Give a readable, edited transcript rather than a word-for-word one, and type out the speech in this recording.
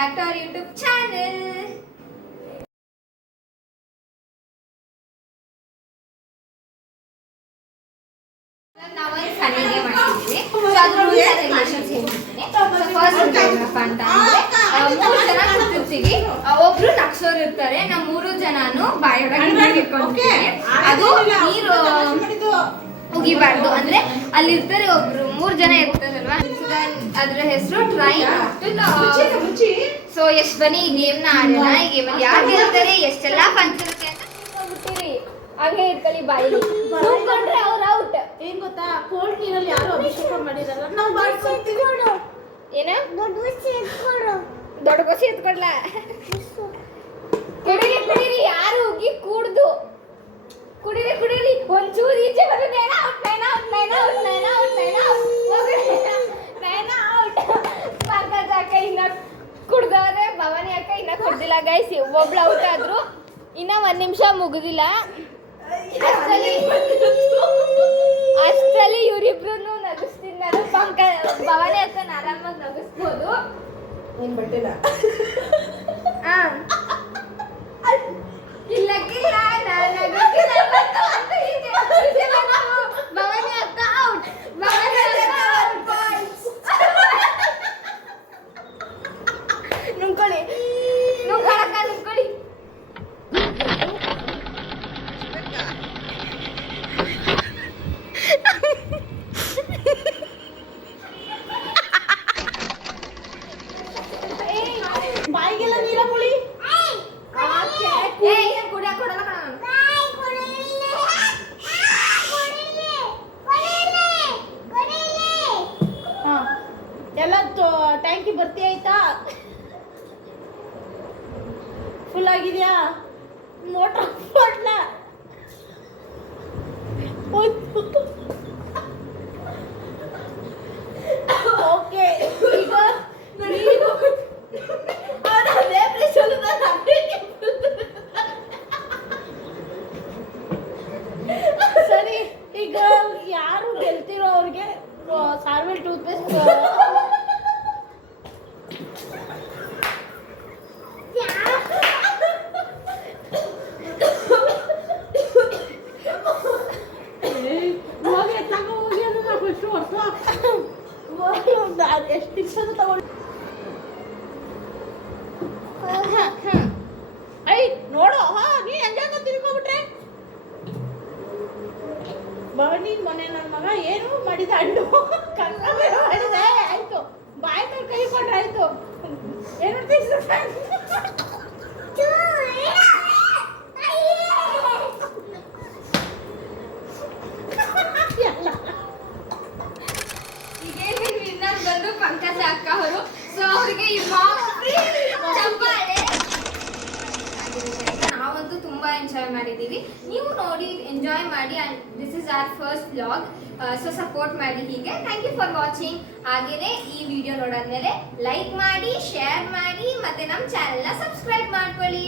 back to our YouTube channel. ನಾವು ಒಂದು funny game ಮಾಡ್ತಿದ್ದೀವಿ. ಸೊ ಅದ್ರ ರೂಲ್ಸ್ ಅಂಡ್ ರೆಗ್ಯುಲೇಷನ್ಸ್ ಹೇಳ್ತೀನಿ. ಫಸ್ಟ್ ಏನಪ್ಪ ಅಂತ ಅಂದ್ರೆ 3 ಜನ ಕೂತಿರ್ತೀವಿ. ಒಬ್ರು ನಕ್ಸೋರು ಇರ್ತಾರೆ. ನಾವು 3 ಜನನು ಬಾಯೊಳಗೆ ಇಟ್ಕೊಂಡಿರ್ತೀವಿ. ಅದು ನೀರು ಉಗಿಬಾರ್ದು. ಅಂದ್ರೆ ಅಲ್ಲಿ ಇರ್ತಾರೆ ಒಬ್ರು 3 ಜನ ಇರ್ತಾರಲ್ವಾ, ಅದ್ರ ಹೆಸರು ಟ್ರೈನ್. ಸೊ ಎಷ್ಟು ಬನ್ನಿ ಈ ಗೇಮ್ನ ಆಡೋಣ. ಈ ಗೇಮಲ್ಲಿ ಯಾರು ಗೆಲ್ತಾರೆ, ಎಷ್ಟೆಲ್ಲ ಫನ್ಸ್ ಇರುತ್ತೆ ಅಂತ ಬಿಟ್ಟಿರಿ. ಹಂಗೆ ಇಟ್ಕೊಳ್ಳಿ ಬಾಯಿಲಿ ಕೂತ್ಕೊಂಡ್ರೆ ಅವ್ರು ಔಟ್. ಏನ್ ಗೊತ್ತಾ, ಕೋಲ್ಡ್ ನೀರಲ್ಲಿ ಯಾರು ಅಭಿಷೇಕ ಮಾಡಿರಲ್ಲ, ನಾವು ಮಾಡ್ಕೊಡ್ತೀವಿ. ಏನ ದೊಡ್ಡ ಗೊಸಿ ಎತ್ಕೊಡ್ಲ ಕುಡೀರಿ ಕುಡೀರಿ. ಯಾರು ಹೋಗಿ ಕೂಡ್ದು ಕುಡೀರಿ ಕುಡೀರಿ. ಒಂಚೂರು ಈಚೆ ಬರೋದು nine out nine out nine out nine out nine out nine out. Pankaj ಅಕ್ಕ ಇನ್ನ ಕುಡ್ದವ್ರೆ, ಭವಾನಿ ಅಕ್ಕ ಇನ್ನ ಕುಡ್ದಿಲ್ಲ. ಗೈಸ್ ಒಬ್ಳು ಔಟ್ ಆದ್ರು, ಇನ್ನ 1 ನಿಮಿಷ ಮುಗುದಿಲ್ಲ. ಅಷ್ಟರಲ್ಲಿ ಇವರಿಬ್ರು ನಗಿಸ್ತೀನಿ ನಾನು. ಭವಾನಿ ಅಕ್ಕನ ಆರಾಮಾಗಿ ನಗಿಸ್ಬೋದು. ಏನ್ ಬಟ್ಟಿಲ್ಲ ಇಲ್ಲ ಕಿಲ್ಲ ಭವಾನಿ ಅಕ್ಕ ಔಟ್. ಭವಾನಿ ಅಕ್ಕ ನುಂಕೊಳ್ಳಿ ನುಂಕೊಳಕ್ಕ ನುಂಕೊಳ್ಳಿ. ಬಾಯಿಗೆಲ್ಲ ನೀರ ಮುಳಿ. ಕುಡಿಯ ಕೊಡಲ್ಲ ಎಲ್ಲ ಟ್ಯಾಂಕಿ ಬರ್ತಿ ಆಯ್ತಾ? ಫುಲ್ ಆಗಿದ್ಯಾ? ಮೋಟರ್ ಕೊಡ್ಲ. ಓಕೆ, ಈಗ ಸರಿ, ಈಗ ಯಾರು ಗೆಲ್ತಿರೋ ಅವ್ರಿಗೆ ಸಾರ್ವೆಲ್ ಟೂತ್ ಪೇಸ್ಟ್ ಎಷ್ಟು ದಿವಸ ತಗೊಂಡು ಐ ನೋಡು. ನೀ ಹಂಗ ತಿರ್ಕೊಂಡ್ಬಿಟ್ರೆ ಭವನಿ ಮೊನ್ನೆ ನನ್ನ ಮಗ ಏನು ಮಾಡಿದ ಹಣ್ಣು ಕನ್ನ ಮಾಡಿದೆ. ಆಯ್ತು, ಬಾಯಿ ಮೇಲೆ ಕೈ ಕೊಂಡ್ರೆ ಆಯ್ತು. ಏನು ಬಂದು ಪಂಕಜ ಅಕ್ಕ ಅವರು. ಸೊ ಅವರಿಗೆ ನಾವಂತೂ ತುಂಬಾ ಎಂಜಾಯ್ ಮಾಡಿದ್ದೀವಿ. ನೀವು ನೋಡಿ ಎಂಜಾಯ್ ಮಾಡಿ. And this is our first vlog. So support ಮಾಡಿ ಹೀಗೆ. Thank you for watching. ಹಾಗೇನೆ ಈ ವಿಡಿಯೋ ನೋಡಾದ್ಮೇಲೆ ಲೈಕ್ ಮಾಡಿ, ಶೇರ್ ಮಾಡಿ, ಮತ್ತೆ ನಮ್ಮ ಚಾನೆಲ್ನ ಸಬ್ಸ್ಕ್ರೈಬ್ ಮಾಡ್ಕೊಳ್ಳಿ.